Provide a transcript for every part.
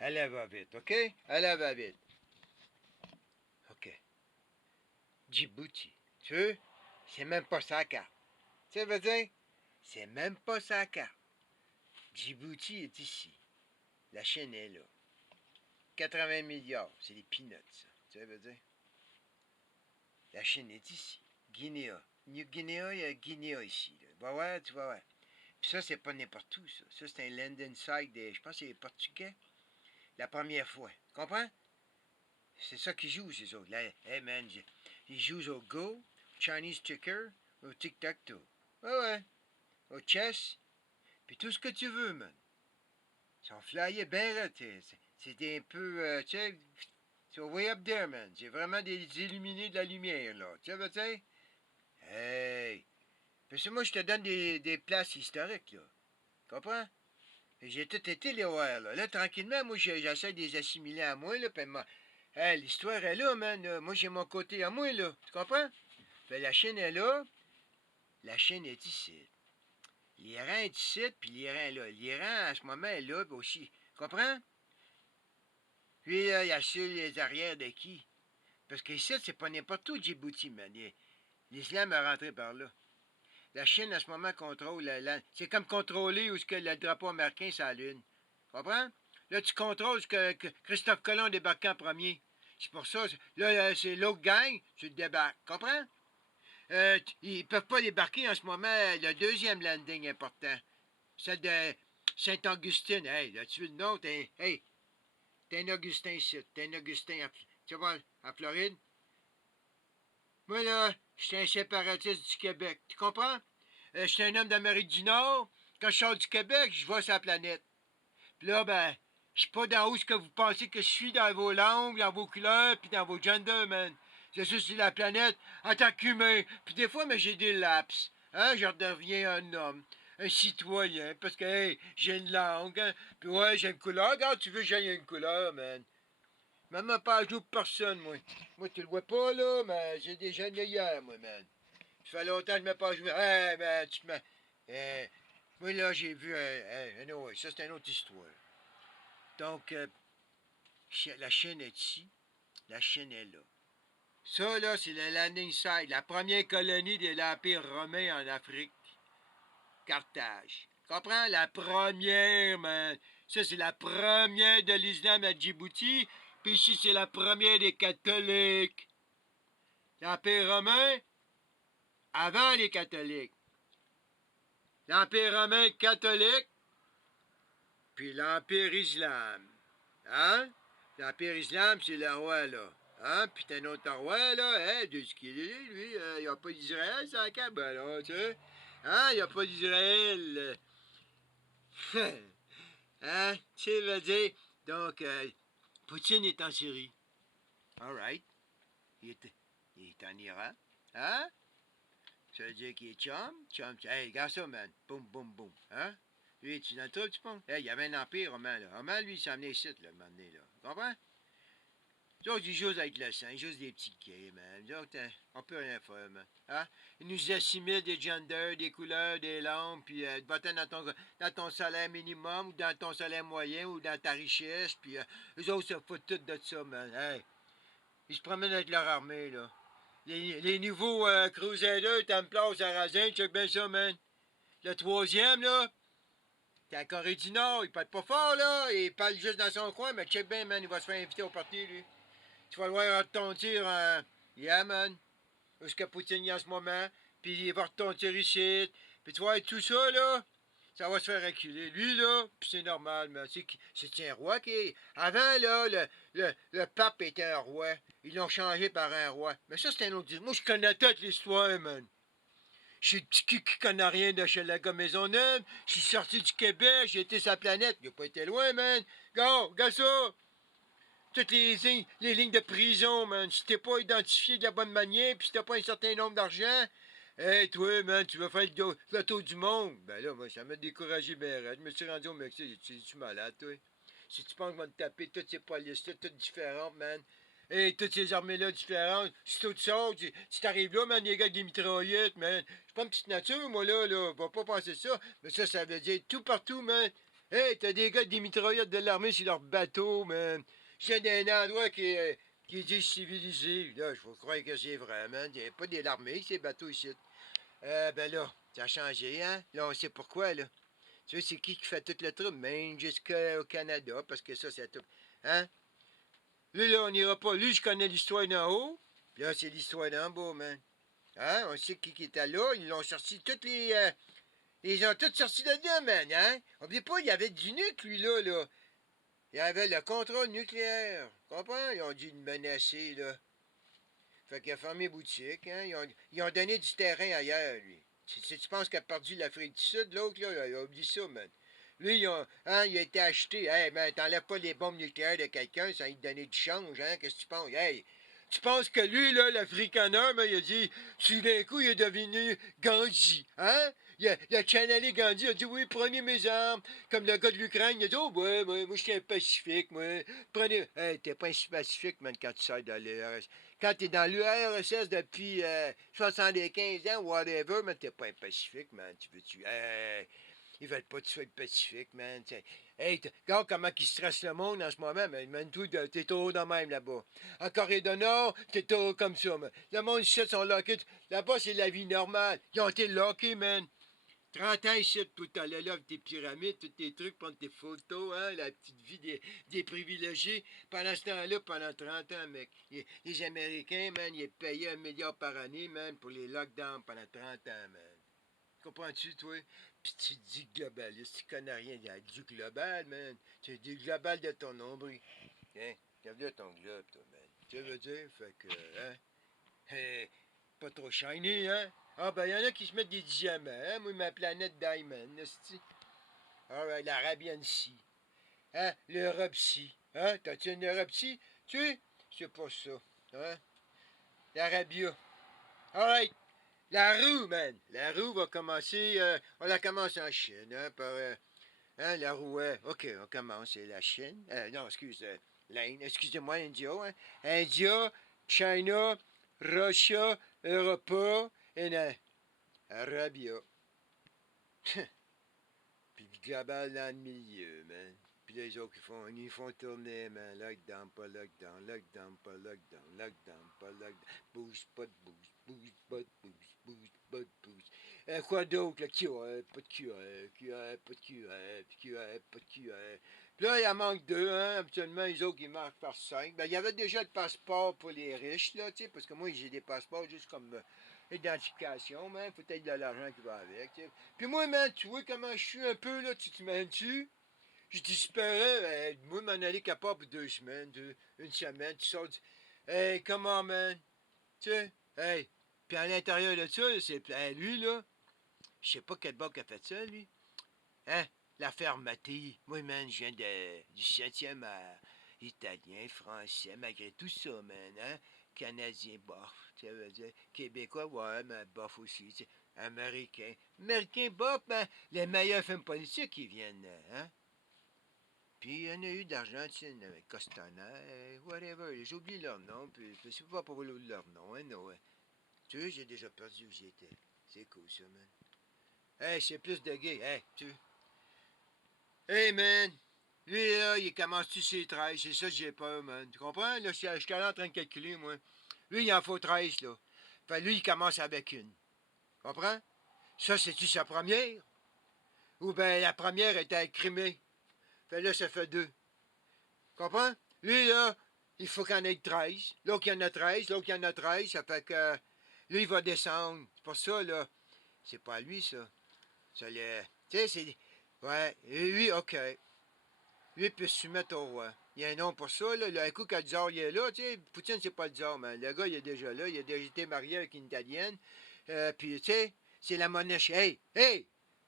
Elle va vite, OK? Elle va vite. OK. Djibouti. Tu veux? C'est même pas sa carte. Tu sais, veut dire? C'est même pas sa carte. Djibouti est ici. La Chine est là. 80 milliards, c'est des peanuts, ça. Tu sais, veut dire? La Chine est ici. Guinée. New Guinea, il y a Guinée ici. Là. Va voir, tu vas voir. Puis ça, c'est pas n'importe où, ça. Ça, c'est un landing site des. Je pense que c'est les Portugais. La première fois. Comprends? C'est ça qu'ils jouent, ces autres. Là, hey man, ils jouent au Go, Chinese Checker, au Tic-Tac-Toe. Ouais, ouais. Au chess, puis tout ce que tu veux, man. Ils sont flyés bien là, c'est un peu, tu sais, c'est way up there, man. C'est vraiment des illuminés de la lumière, là. Tu sais, tu sais? Hey! Parce que moi, je te donne des places historiques, là. Comprends? J'ai tout été les voir, là. Là, tranquillement, moi, j'essaie de les assimiler à moi, là. Puis, hey, l'histoire est là, man. Moi, j'ai mon côté à moi, là. Tu comprends? Fait, la Chine est là. La Chine est ici. L'Iran est ici, puis l'Iran est là. L'Iran, à ce moment, est là aussi. Tu comprends? Puis, là, il y a sur les arrières de qui? Parce que ici, c'est pas n'importe où, Djibouti, man. L'islam est rentré par là. La Chine, à ce moment, contrôle c'est comme contrôler où ce que le drapeau américain, c'est la Lune. Tu comprends? Là, tu contrôles ce que Christophe Colomb débarquait en premier. C'est pour ça. Là, c'est l'autre gang, tu te débarques. Comprends? Ils peuvent pas débarquer en ce moment le deuxième landing important. Celle de Saint-Augustin. Hey, là, tu veux le nom? Hey, t'es un Augustin ici. T'es un Augustin tu vois, en Floride. Moi, là, j'étais un séparatiste du Québec. Tu comprends? J'étais un homme d'Amérique du Nord. Quand je sors du Québec, je vois sur la planète. Puis là, ben, je suis pas dans où ce que vous pensez que je suis dans vos langues, dans vos couleurs, puis dans vos genders, man. Je suis sur la planète en tant qu'humain. Puis des fois, mais j'ai des lapses. Hein, je redeviens un homme, un citoyen, parce que, hey, j'ai une langue, hein. Puis ouais, j'ai une couleur. Regarde, tu veux que j'aille une couleur, man. Même pas à jouer pour personne, moi. Moi, tu le vois pas, là, mais j'ai déjà né hier, moi, man. Ça fait longtemps que je ne m'ai pas joué. Hey, man, tu me... moi, là, j'ai vu anyway, ça, c'est une autre histoire. Donc, la Chine est ici. La Chine est là. Ça, là, c'est le landing site, la première colonie de l'Empire romain en Afrique. Carthage. Comprends? La première, man. Ça, c'est la première de l'islam à Djibouti. Puis ici, c'est la première des catholiques. L'Empire romain, avant les catholiques. L'Empire romain catholique, puis l'Empire islam. Hein? L'Empire islam, c'est le roi, là. Hein? Puis t'as un autre roi, là, hein, de ce qu'il est, lui, il n'y a pas d'Israël, c'est la Kaaba, là, tu sais. Hein? Il n'y a pas d'Israël. Hein? Tu veux dire. Donc, Poutine est en Syrie. All right. Il est en Iran. Hein? Ça veut dire qu'il est chum. Chum, hey, regarde ça, man. Boum, boum, boum. Hein? Lui, tu dans le truc, tu penses? Hey, il y avait un empire romain, là. Romain, lui, il s'en venait ici, là, un moment donné, là. Tu comprends? Les autres, ils jouent avec le sang, ils jouent des petits gays, man. Les autres, on peut rien faire, man. Hein? Ils nous assimilent des genders, des couleurs, des langues, puis va-t'en dans ton salaire minimum, ou dans ton salaire moyen, ou dans ta richesse, puis eux autres se foutent tout de ça, man. Hey, ils se promènent avec leur armée, là. Les nouveaux Crusaders, Templars, Sarrasins, check bien ça, man. Le troisième, là, c'est la Corée du Nord, il parle pas fort, là. Il parle juste dans son coin, mais check bien, man, il va se faire inviter au parti, lui. Tu vas le voir retentir en... Yeah, man. Où est-ce que Poutine y en ce moment? Puis il va retentir ici. Puis tu vois, tout ça, là, ça va se faire reculer. Lui, là, puis c'est normal, man. C'est un roi qui est... Avant, là, le pape était un roi. Ils l'ont changé par un roi. Mais ça, c'est un autre... Moi, je connais toute l'histoire, man. Je suis le petit cul qui connaît rien de Chalaga Maisonneuve. Je suis sorti du Québec, j'ai été sur la planète. Il a pas été loin, man. Regarde ça. Toutes les lignes de prison, man. Si t'es pas identifié de la bonne manière, puis si t'as pas un certain nombre d'argent, hey, toi, man, tu vas faire le tour du monde. Ben là, moi, ça m'a découragé, ben, je me suis rendu au Mexique. Tu malade, toi? Si tu penses qu'on va te taper toutes ces polices-là, toutes différentes, man. Et toutes ces armées-là différentes. Si tu sors, si t'arrives là, man, les gars avec des mitraillettes, man. Je suis pas une petite nature, moi, là. Va pas penser ça. Mais ça veut dire tout partout, man. Hey, t'as des gars des mitraillettes de l'armée sur leur bateau, man. J'ai d'un endroit qui est dit civilisé. Là, je vous croire que c'est vrai, man. Il n'y a pas de l'armée, ces bateaux ici. Ben là, ça a changé, hein? Là, on sait pourquoi, là. Tu sais, c'est qui fait tout le trou? Maine jusqu'au Canada, parce que ça, c'est tout. Hein? Là, on n'ira pas. Lui, je connais l'histoire d'en haut. Puis là, c'est l'histoire d'en bas, man. Hein? On sait qui était là. Ils l'ont sorti toutes les. Ils ont tous sorti de là, man, hein? Oubliez pas, il y avait du nuque, lui, là. Il y avait le contrôle nucléaire. Comprends? Ils ont dû le menacer, là. Fait qu'il a fermé boutique, hein? Ils ont donné du terrain ailleurs, lui. Si tu penses qu'il a perdu l'Afrique du Sud, l'autre, là, il a oublié ça, man. Lui, il a été acheté. Hey, man, t'enlèves pas les bombes nucléaires de quelqu'un sans lui donner du change, hein? Qu'est-ce que tu penses? Hey, tu penses que lui, là, l'Africaner, il a dit, sur d'un coup, il est devenu Gandhi, hein? Il a channelé Gandhi, il a dit, oui, prenez mes armes. Comme le gars de l'Ukraine, il a dit, oh, ouais, moi, je suis un pacifique, moi. Prenez. Hey, t'es pas un pacifique, man, quand tu sors de l'URSS. Quand t'es dans l'URSS depuis 75 ans, whatever, mais t'es pas un pacifique, man. Tu veux-tu. Hey, ils veulent pas que tu sois pacifique, man. T'sais. Hey, regarde comment ils stressent le monde en ce moment, man. Toi, t'es trop de même là-bas. En Corée du Nord, t'es trop comme ça, man. Le monde ici sont lockés. Là-bas, c'est la vie normale. Ils ont été lockés, man. 30 ans ici, tout à l'heure, là, avec tes pyramides, tous tes trucs, prendre tes photos, hein, la petite vie des privilégiés. Pendant ce temps-là, pendant 30 ans, mec, les Américains, man, ils payaient 1 milliard par année, man, pour les lockdowns pendant 30 ans, man. Comprends-tu, toi? Puis tu dis globaliste, tu connais rien du global, man. Tu dis global de ton nombril. Hein? Regarde ton globe, toi, man. Tu veux dire? Fait que, hein? Hey, pas trop shiny, hein? Ah, ben, y en a qui se mettent des diamants, hein? Moi, ma planète Diamond, n'est-ce? Alright, l'Arabian Sea. Hein? L'Europe Sea. Hein? T'as-tu une Europe Sea? Tu? C'est pas ça. Hein? L'Arabia. Alright. La roue, man. La roue va commencer. On la commence en Chine, hein? Par. Hein, la roue. OK, on commence. C'est la Chine. Non, excuse. L'Inde. Excusez-moi, India, hein? India, China, Russia, Europa, et Arabia. Puis global dans le milieu, man. Puis les autres, ils font tourner, man. Lockdown, pas lockdown, lockdown, pas lockdown, lockdown, pas lockdown. Bouge, pas de bouge, bouge, pas de bouge, bouge, pas de bouge. Quoi d'autre, là? QR, pas de QR, QR, pas de QR, QR, pas de QR. Puis là, il en manque deux, hein. Habituellement, les autres, ils marquent par 5. Ben, il y avait déjà le passeport pour les riches, là, tu sais, parce que moi, j'ai des passeports juste comme identification, man. Faut être de l'argent qui va avec, tu sais. Puis moi, man, tu vois comment je suis un peu, là, tu t'imagines-tu? Je disparais, moi, m'en aller capable pour 2 semaines, une semaine, tu sors du... Hey, comment, man? Tu sais, hey. Puis à l'intérieur de ça, c'est... lui, là, je sais pas quel bord qui a fait ça, lui. Hein? La fermeté. Moi, man, je viens du 7e art. Italien, français, malgré tout ça, man, hein? Canadien, bof, tu veux dire. Québécois, ouais, mais bof aussi, tu sais. Américain. Américain, bof, ben, les meilleurs films politiques, ils viennent, hein? Puis il y en a eu d'Argentine, avec Costana, whatever. J'ai oublié leur nom, puis je sais pas pour leur nom, hein, non, ouais. Tu vois, j'ai déjà perdu où j'étais. C'est cool, ça, man. Hey, c'est plus de gay, hey, tu... Hey, man! Lui, là, il commence-tu ses 13? C'est ça que j'ai peur, man. Tu comprends? Là, je suis en train de calculer, moi. Lui, il en faut 13, là. Fait lui, il commence avec une. Comprends? Ça, c'est-tu sa première? Ou ben la première était écrimée. Fait là, ça fait deux. Comprends? Lui, là, il faut qu'il en ait 13. L'autre, il y en a 13. L'autre, il y en a 13. Ça fait que lui, il va descendre. C'est pour ça, là. C'est pas lui, ça. Ça le. Tu sais, c'est. Ouais. Et lui, OK. Lui peut se mettre au roi. Il y a un nom pour ça, là. Un coup que le tsar il est là, tu sais, Poutine, c'est pas le tsar, mais le gars, il est déjà là. Il a déjà été marié avec une Italienne. Puis, tu sais, c'est la monnaie. Hey! Hey!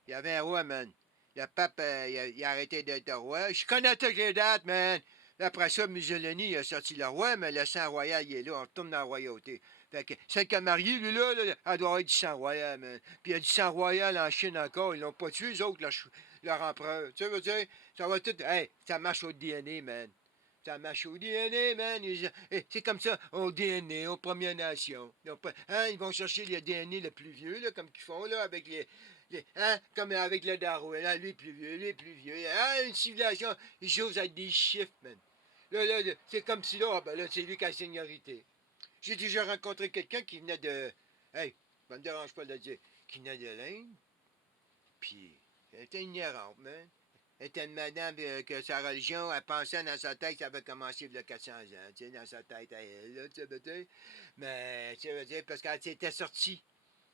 Il y avait un roi, man. Le pape, il a arrêté d'être roi. Je connais toutes les dates, man. Après ça, Mussolini, il a sorti le roi, mais le sang royal, il est là. On retourne dans la royauté. Fait que celle qui a marié, lui, là, elle doit avoir du sang royal, man. Puis il y a du sang royal en Chine encore. Ils l'ont pas tué, les autres, leur empereur. Tu veux dire? Ça va tout. Hey, ça marche au DNA, man. Ça marche au DNA, man. C'est comme ça, au DNA, aux Premières Nations. Hein, ils vont chercher le DNA le plus vieux, là, comme qu'ils font, là, avec Hein? Comme avec le Darwin, hein? Lui plus vieux, lui plus vieux. Hein? Une civilisation, il joue avec des chiffres, man. Là, c'est comme si là, ah ben là, c'est lui qui a la seniorité. J'ai déjà rencontré quelqu'un qui venait de. Hey, ça me dérange pas de le dire. Qui venait de l'Inde. Puis, elle était ignorante, man. Elle était une madame que sa religion, elle pensait dans sa tête que ça avait commencé il y a 400 ans, tu sais, dans sa tête à elle, là, tu sais, peut-être. Mais, tu sais, parce qu'elle était sortie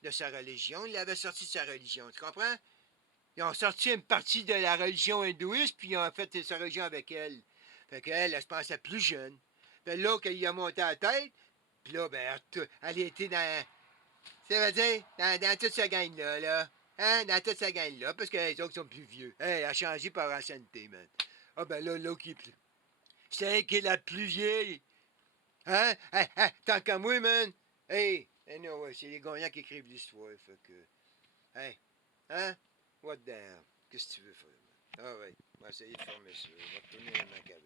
de sa religion, il l'avait sortie de sa religion, tu comprends? Ils ont sorti une partie de la religion hindouiste, puis ils ont fait sa religion avec elle. Fait qu'elle, elle se pensait plus jeune. Puis là, quand il a monté à la tête, puis là, ben, elle était dans. Ça veut dire, dans toute cette gang-là, là. Hein, dans toute cette gang-là, parce que les autres sont plus vieux. Hey, elle a changé par ancienneté, man. Ah, ben là, l'autre qui est plus. C'est elle qui est la plus vieille. Hein? Tant qu'à moi, man. Hey, non, ouais, c'est les gagnants qui écrivent l'histoire, fait que. Hey, hein? What the hell? Qu'est-ce que tu veux faire, man? Ah, ouais, on va essayer de former ça. On va retourner dans ma cabane.